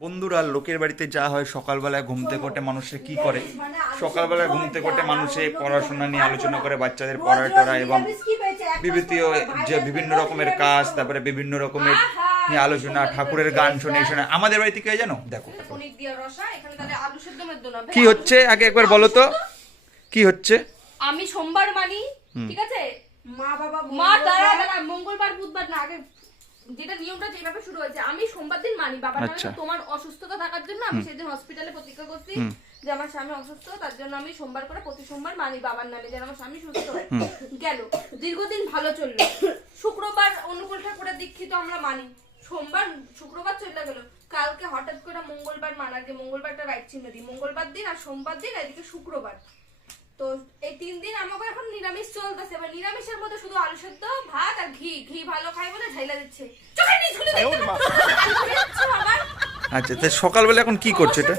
বন্ধুরা লোকের বাড়িতে যা হয় সকালবেলায় ঘুমতে ওঠে মানুষে কি করে? সকালবেলায় ঘুমতে ওঠে মানুষে পড়াশোনা নিয়ে আলোচনা করে বাচ্চাদের পড়ায় টড়া এবং বিভিন্ন যে বিভিন্ন রকমের কাজ তারপরে বিভিন্ন রকমের নিয়ে আলোচনা ঠাকুরের গান শোনে শোনে। আমাদের বাড়িতে কে জানো? দেখো। অনেক দিয়া রসা এখানে তাহলে আলু সেদ্ধ মেদ্দ না কি হচ্ছে? আগে একবার বলো তো। কি হচ্ছে? আমি সোমবার মানি ঠিক আছে? মা বাবা মা দাঁড়া মঙ্গলবার বুধবার না আগে যেটা নিয়মটা যেভাবে শুরু হয়েছে আমি সোমবার দিন মানি বাবার নামে আচ্ছা। তোমার অসুস্থতা থাকার জন্য আমি সেদিন হসপিটালে প্রতিজ্ঞা করছি যে আমার স্বামী অসুস্থ তার জন্য আমি সোমবার করে প্রতি সোমবার মানি বাবার নামে যেন আমার স্বামী সুস্থ হয়। গেল। দীর্ঘদিন ভালো চলল। শুক্রবার অনুকূল ঠাকুরের দীক্ষিত আমরা মানি। সোমবার শুক্রবার চলে গেল। কালকে হঠাৎ করে মঙ্গলবার মানার যে মঙ্গলবারটা রাইট চিহ্ন দিই। মঙ্গলবার দিন আর সোমবার দিন এদিকে শুক্রবার। তো এই তিন দিন আমাকে এখন নিরামিষ চলতেছে এবার নিরামিষের মধ্যে শুধু আলু সেদ্ধ ভাত আর ঘি ঘি ভালো খাই বলে ঝাইলা দিচ্ছে। চোখের নিচ খুলে দেখতে পাচ্ছি? আমার। আচ্ছা তা সকালবেলা এখন কি করছ এটা?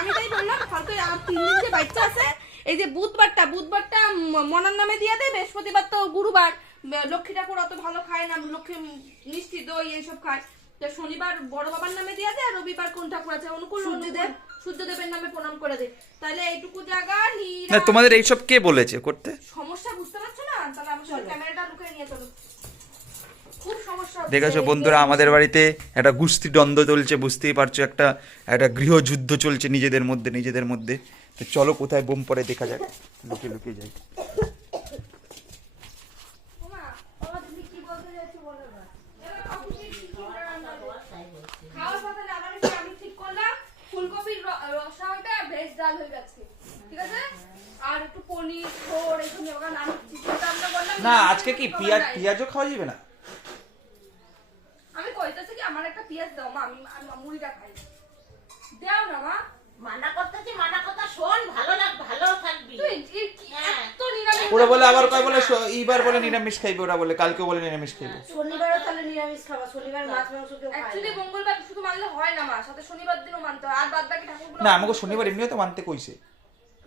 আমি তাই বললাম কালকে তিন দিন যে বাচ্চা আছে এই যে বুধবারটা বুধবারটা মনার নামে দিয়ে দেয় বৃহস্পতিবার তো গুরুবার। লক্ষ্মী ঠাকুর অত ভালো খায় না লক্ষ্মী মিষ্টি দই এইসব খায়। তো শনিবার বড় বাবার নামে দিয়ে দেয় আর রবিবার কোন ঠাকুর আছে অনুকূল সূর্যদেব। সূর্যদেবের নামে প্রণাম করে দেয়। তাহলে এইটুকু জায়গা না তোমাদের এইসব কে বলেছে করতে সমস্যা বুঝতে পারছ না তাহলে আমার সাথে ক্যামেরাটা লুকিয়ে নিয়ে চলো খুব দেখেছ বন্ধুরা আমাদের বাড়িতে একটা গুস্তি দ্বন্দ্ব চলছে বুঝতেই পারছ একটা একটা গৃহযুদ্ধ চলছে নিজেদের মধ্যে নিজেদের মধ্যে তো চলো কোথায় বোম পড়ে দেখা যাক লুকিয়ে লুকিয়ে যাই ওমা, বাবা তুমি কি বলতে চাইছো বলো না। এবার আপনি কি কি রান্না করবেন? খাওয়ার কথা না, আমার হচ্ছে আমি ঠিক করলাম, ফুলকপির রসা ওইটা ভেজ ডাল হয়ে গেছে। ঠিক আছে? না নিরামিষ আজকে কি পেঁয়াজ। পেঁয়াজও খাওয়া যাবে না? আমি কইতেছি কি আমার একটা পেঁয়াজ দাও মা আমি আমি মুড়িটা খাই। দাও না মা। মানা করতেছি মানা কথা শোন ভালো লাগ ভালো থাকবি। তুই কি হ্যাঁ। এত নিরামিষ ওরা বলে আবার কয় বলে এইবার বলে নিরামিষ খাইবে ওরা বলে কালকেও বলে নিরামিষ খাইবে। শনিবারও তাহলে নিরামিষ খাবা শনিবার মাছ মাংস কেউ অ্যাকচুয়ালি মঙ্গলবার শুধু মানলে হয় না মা। সাথে শনিবার দিনও মানতে হয় আর বাদ বাকি ঠাকুরগুলো না আমাকে শনিবার এমনিও তো মানতে কইছে।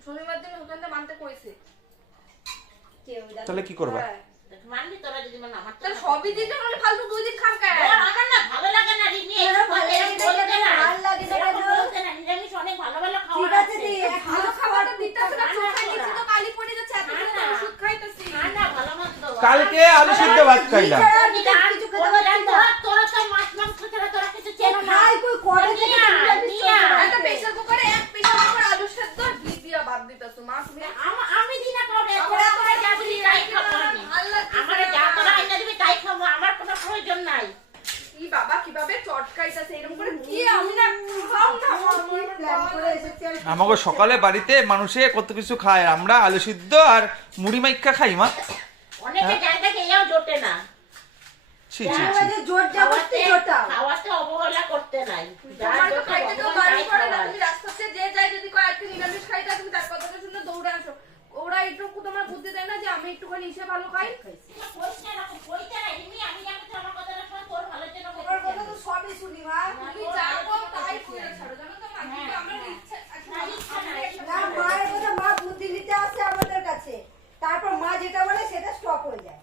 শনিবার দিন মানতে কইছে। তাহলে কি করবা। মানবি তোরা যদি মানে আমার তাহলে সবই দিতে হলে ফালতু দুই দিন খাম কেন? আমার না ভালো লাগে না রিমি এরকম ভালো লাগে এরকম না, বলতে না। ভালো লাগে না, বলতে না নিরামিষ অনেক ভালো ভালো খাওয়া ঠিক আছে দি, ভালো মাস খাবারটা না না, চোখে নিচে তো কালি পড়ে যাচ্ছে এত দিন না, না। ওষুধ খাইতেছি। না না ভালো মন্দ। কালকে আলু সিদ্ধ ভাত খাইলাম ছাড়া আমি আমি তো জান- কিছু ওরা খেতে জান- পারছি না। তোরা- তোরা তো মাছ মাংস ছাড়া তোরা কিছু চেনো না। খাই কই করে থেকে নিয়া, নিরামিষ নিয়া। চলবে না। একটা প্রেসার কুকারে এক প্রেসার কুকার আলু সেদ্ধ আর ঘি দিয়া ভাত দিতেছো মা তুমি আম- আমি দিই না তোরা তোরা যা কিছু তাই খাব আমি। আমার যা তোরা আইনা দিবি তাই খাব, আমার কোনো প্রয়োজন নাই। ই বাবা কীভাবে চটকাইতাছে এরকম করে কি আমি না খাও না? আমি প্ল্যান করে এসেছি আর আমাকে সকালে বাড়িতে মানুষে কত কিছু খায় আমরা আলু সিদ্ধ আর মুড়ি মাইকা খাই মা। অনেকে জায়গা খেয়েও জোটে না। খাওয়াতে জোটাও। অবহেলা করতে নাই। যা ভগবান করে না তুমি যে যাই যদি কয়, আজকে নিরামিষ খাইতে তুমি তার কথাটা শুনে দৌড়ে আসো। ওরা একটু তোমার বুদ্ধি দেয় না যে আমি একটুখানি ইসে ভালো খাই? কইতে না, কইতে না, রিমি, আমি যেমন তোর আমার কথাটা শোন, তোর ভালোর জন্য তোমার বলছি কথা তো সবই শুনি মা তুমি যা কও তাই করে ছাড়ো জানো তো মা কিন্তু আমরা ইচ্ছা না, ইচ্ছা নাই। না মায়ের কথা মা বুদ্ধি নিতে আসে আমাদের কাছে তারপর মা যেটা বলে সেটা স্টপ হয়ে যায়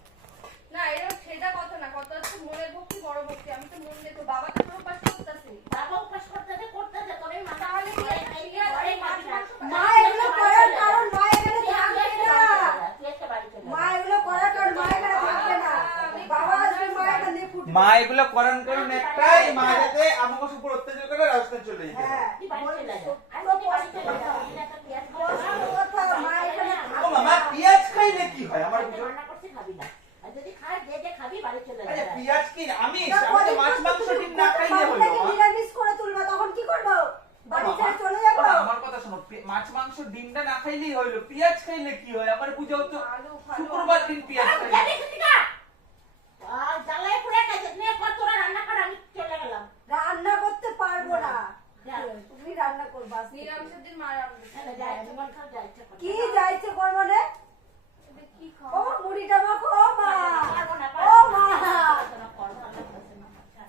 না এরকম সেটা কথা না কথা হচ্ছে মনের ভক্তি বড় ভক্তি আমি তো মন দেখো বাবা তো প্রকাশ করতেছি বাবা উপাস করতেছে, করতেছে, তোর এই মাথা তাহলে কি ঘরে খাই, ঘরে খাবি না। মা এগুলো করার কারণ মা এখানে তুই থাকবে একটা না তুই একটা বাড়ি চলে যা। মা এগুলো করার কারণ মা এখানে থাকবে না বাবা আসবে মা এখানে ফুটবে মা এগুলো করার কারণ একটাই মা যাতে আমাকে উপর অত্যাচার করে রাস্তায় চলে যেতে পারে। হ্যাঁ পেঁয়াজ মামা খাইলে কি হয়? আমার। পেঁয়াজ কি? আমি মাছ মাংস ডিম না খাইলে হলো নিরামিষ করে তুলবে তখন কি করব? বাড়ি ছেড়ে চলে আমার কথা শোনো মাছ মাংস ডিমটা না খাইলেই হইল পেঁয়াজ খাইলে কি হয়? আমার বুঝাও তো। শুক্রবার দিন পেঁয়াজ আর রান্না কর, আমি চলে গেলাম। রান্না করতে পারব না তুমি রান্না করবা। নিরামিষের দিন মায়ের রান্না তাহলে যা, জীবন খাও, যা ইচ্ছা কর। কি যাইছে করব রে ও মুড়িটা মা পারব না, ও পারব মা না। পারব না, কর, ভালো লাগতেছে না। আচ্ছা।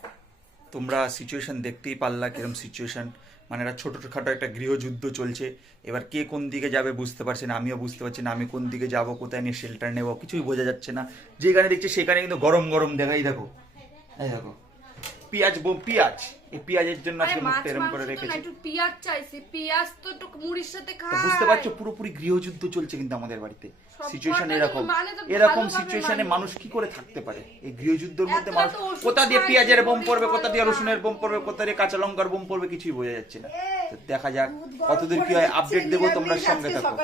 তোমরা সিচুয়েশন দেখতেই পারলা কিরম সিচুয়েশন মানে একটা ছোটোখাটো একটা গৃহযুদ্ধ চলছে। এবার কে কোন দিকে যাবে বুঝতে পারছে না, আমিও বুঝতে পারছি না, আমি কোন দিকে যাব, কোথায় নিয়ে শেল্টার নেব, কিছুই বোঝা যাচ্ছে না। যেখানে দেখছি সেখানে কিন্তু গরম গরম দেখাই দেখো। এই দেখো। পেঁয়াজ বোম পেঁয়াজ। এই পেঁয়াজের জন্য আজকে মুখটা এরম করে রেখেছে। একটু পেঁয়াজ চাইছে। পেঁয়াজ তো একটু মুড়ির সাথে খায়। বুঝতে পারছ পুরোপুরি গৃহযুদ্ধ চলছে কিন্তু আমাদের বাড়িতে। সিচুয়েশন এরকম। মানে এরকম সিচুয়েশনে মানে। মানুষ কি করে থাকতে পারে? এই গৃহযুদ্ধের মধ্যে মানুষ কোথা দিয়ে পেঁয়াজের বোম পড়বে কোথা দিয়ে রসুনের। বোম পড়বে কোথা দিয়ে কাঁচা লঙ্কার বোম পড়বে কিছুই বোঝা যাচ্ছে না। তো দেখা যাক কতদূর কি হয় আপডেট দেবো তোমরা সঙ্গে থাকো।